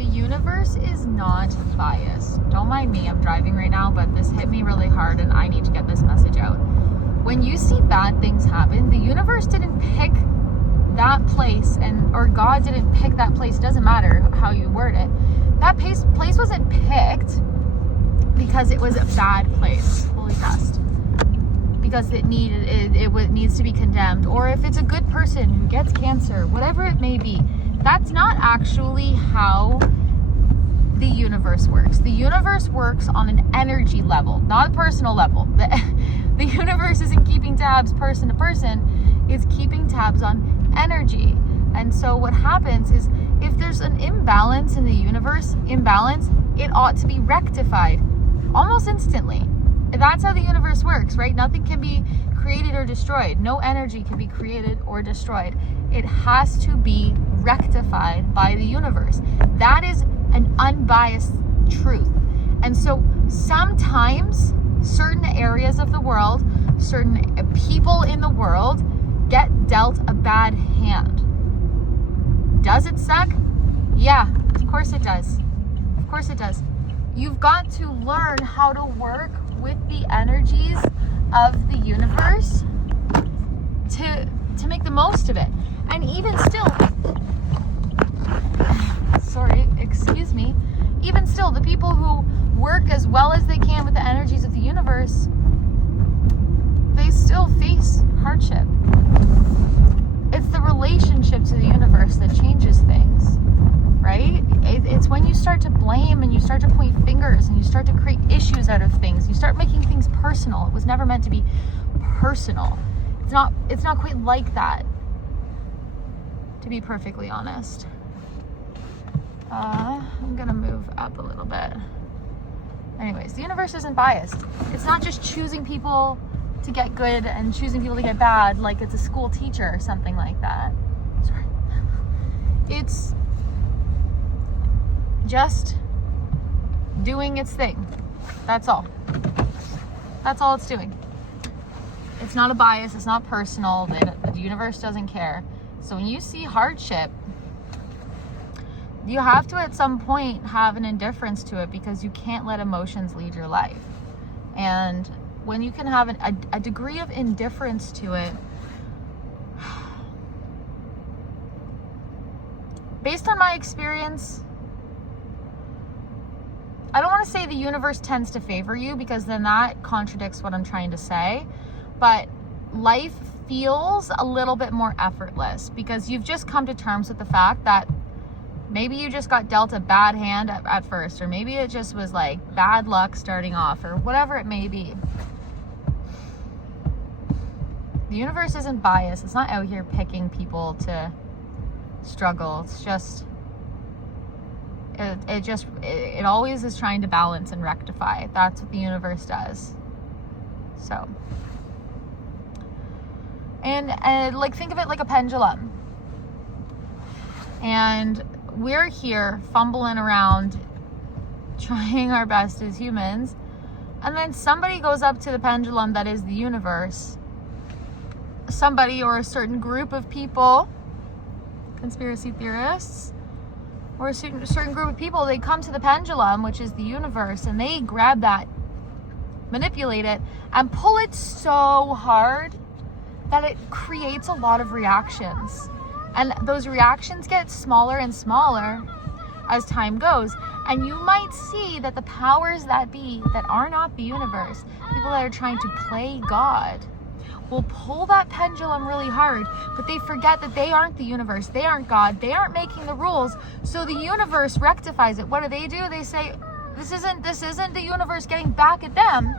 The universe is not biased. Don't mind me, I'm driving right now, but this hit me really hard and I need to get this message out. When you see bad things happen, the universe didn't pick that place, or God didn't pick that place. It doesn't matter how you word it. That place wasn't picked because it was a bad place. Holy dust. Because it needs to be condemned. Or if it's a good person who gets cancer, whatever it may be. That's not actually how the universe works. The universe works on an energy level, not a personal level. The universe isn't keeping tabs person to person, it's keeping tabs on energy. And so what happens is, if there's an imbalance in the universe, it ought to be rectified almost instantly. That's how the universe works, right? Nothing can be created or destroyed. No energy can be created or destroyed. It has to be rectified by the universe. That is an unbiased truth. And so sometimes certain areas of the world, certain people in the world get dealt a bad hand. Does it suck? Yeah, of course it does. Of course it does. You've got to learn how to work with the energies of the universe to make the most of it. And even still, excuse me, even still, the people who work as well as they can with the energies of the universe, they still face hardship. It's the relationship to the universe that changes things, right? It's when you start to blame and you start to point fingers and you start to create issues out of things. You start making things personal. It was never meant to be personal. It's not quite like that, to be perfectly honest. I'm gonna move up a little bit. Anyways, the universe isn't biased. It's not just choosing people to get good and choosing people to get bad like it's a school teacher or something like that. Sorry. It's just doing its thing. That's all. That's all it's doing. It's not a bias. It's not personal. The universe doesn't care. So when you see hardship, you have to at some point have an indifference to it, because you can't let emotions lead your life. And when you can have a degree of indifference to it, based on my experience, I don't want to say the universe tends to favor you, because then that contradicts what I'm trying to say, but life feels a little bit more effortless, because you've just come to terms with the fact that maybe you just got dealt a bad hand at first, or maybe it just was like bad luck starting off, or whatever it may be. The universe isn't biased. It's not out here picking people to struggle. It's just, it always is trying to balance and rectify. That's what the universe does. So, and like, think of it like a pendulum. And we're here fumbling around, trying our best as humans, and then somebody goes up to the pendulum that is the universe. Somebody or a certain group of people, conspiracy theorists, or a certain group of people, they come to the pendulum, which is the universe, and they grab that, manipulate it, and pull it so hard that it creates a lot of reactions. And those reactions get smaller and smaller as time goes. And you might see that the powers that be, that are not the universe, people that are trying to play God, will pull that pendulum really hard, but they forget that they aren't the universe, they aren't God, they aren't making the rules. So the universe rectifies it. What do? They say, this isn't the universe getting back at them.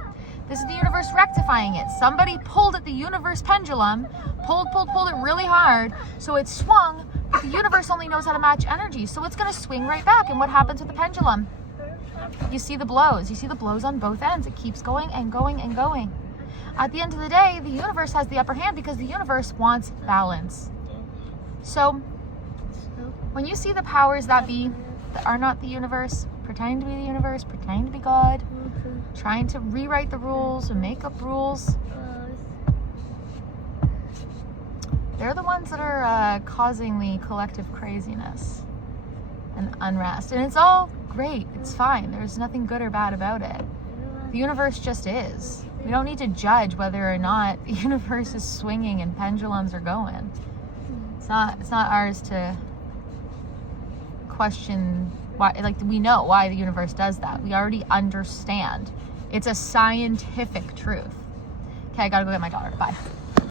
This is the universe rectifying it. Somebody pulled at the universe pendulum, pulled it really hard, so it swung, but the universe only knows how to match energy, so it's gonna swing right back. And what happens with the pendulum? You see the blows. You see the blows on both ends. It keeps going and going and going. At the end of the day, the universe has the upper hand, because the universe wants balance. So when you see the powers that be, that are not the universe, pretending to be the universe, pretending to be God, trying to rewrite the rules and make up rules, they're the ones that are causing the collective craziness. and unrest. And it's all great. It's fine. There's nothing good or bad about it. The universe just is. We don't need to judge whether or not the universe is swinging and pendulums are going. It's not ours to question why. Like, we know why the universe does that. We already understand. It's a scientific truth. Okay, I gotta go get my daughter. Bye.